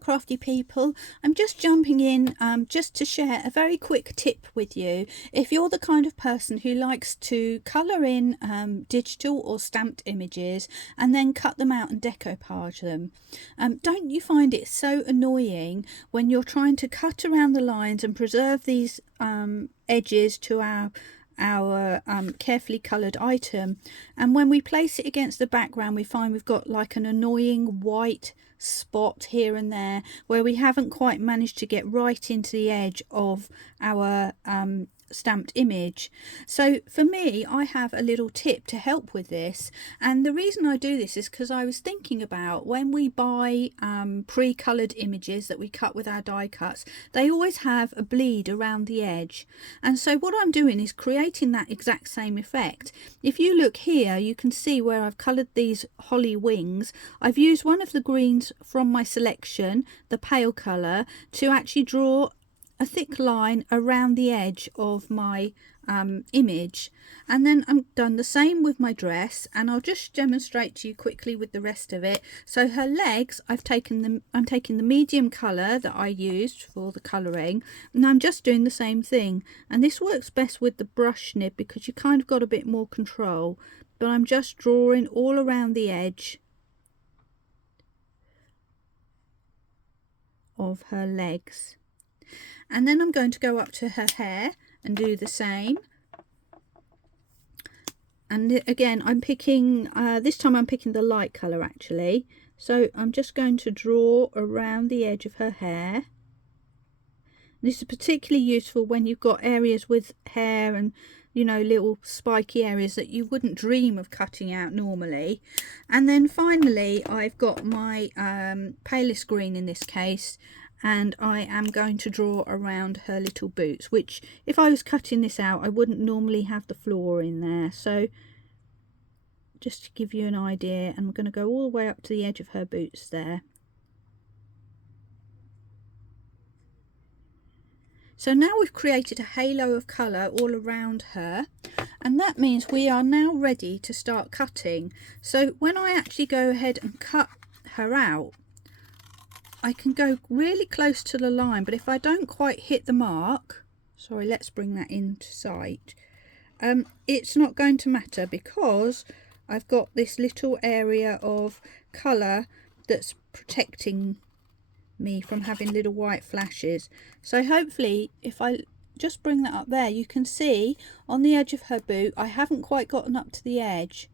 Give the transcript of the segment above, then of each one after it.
crafty people, I'm just jumping in just to share a very quick tip with you. If you're the kind of person who likes to colour in digital or stamped images and then cut them out and decoupage them, don't you find it so annoying when you're trying to cut around the lines and preserve these edges to our carefully coloured item, and when we place it against the background we find we've got like an annoying white spot here and there where we haven't quite managed to get right into the edge of our stamped image. So for me, I have a little tip to help with this, and the reason I do this is because I was thinking about when we buy pre-coloured images that we cut with our die cuts, they always have a bleed around the edge, and so what I'm doing is creating that exact same effect. If you look here, you can see where I've coloured these holly wings. I've used one of the greens from my selection, the pale colour, to actually draw a thick line around the edge of my image, and then I've done the same with my dress, and I'll just demonstrate to you quickly with the rest of it. So her legs, I'm taking the medium colour that I used for the colouring, and I'm just doing the same thing, and this works best with the brush nib because you kind of got a bit more control, but I'm just drawing all around the edge of her legs. And then I'm going to go up to her hair and do the same. And again, I'm picking, this time I'm picking the light colour actually. So I'm just going to draw around the edge of her hair. This is particularly useful when you've got areas with hair and, you know, little spiky areas that you wouldn't dream of cutting out normally. And then finally, I've got my palest green in this case, and I am going to draw around her little boots, which if I was cutting this out I wouldn't normally have the floor in there. So just to give you an idea, I'm going to go all the way up to the edge of her boots there. So now we've created a halo of colour all around her, and that means we are now ready to start cutting. So when I actually go ahead and cut her out, I can go really close to the line, but if I don't quite hit the mark, sorry, let's bring that into sight, it's not going to matter because I've got this little area of colour that's protecting me from having little white flashes. So hopefully if I just bring that up there, you can see on the edge of her boot I haven't quite gotten up to the edge.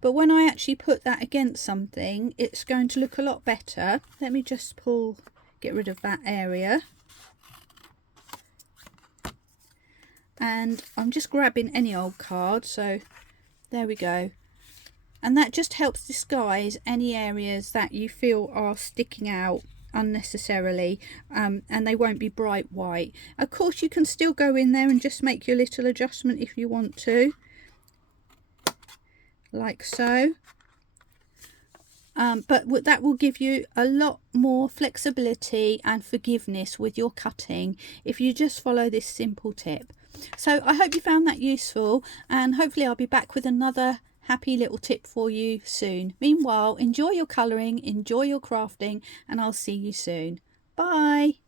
But when I actually put that against something, it's going to look a lot better. Let me just get rid of that area. And I'm just grabbing any old card, so there we go. And that just helps disguise any areas that you feel are sticking out unnecessarily, and they won't be bright white. Of course, you can still go in there and just make your little adjustment if you want to, like so, but that will give you a lot more flexibility and forgiveness with your cutting if you just follow this simple tip. So I hope you found that useful, and hopefully I'll be back with another happy little tip for you soon. Meanwhile, enjoy your colouring, enjoy your crafting, and I'll see you soon. Bye.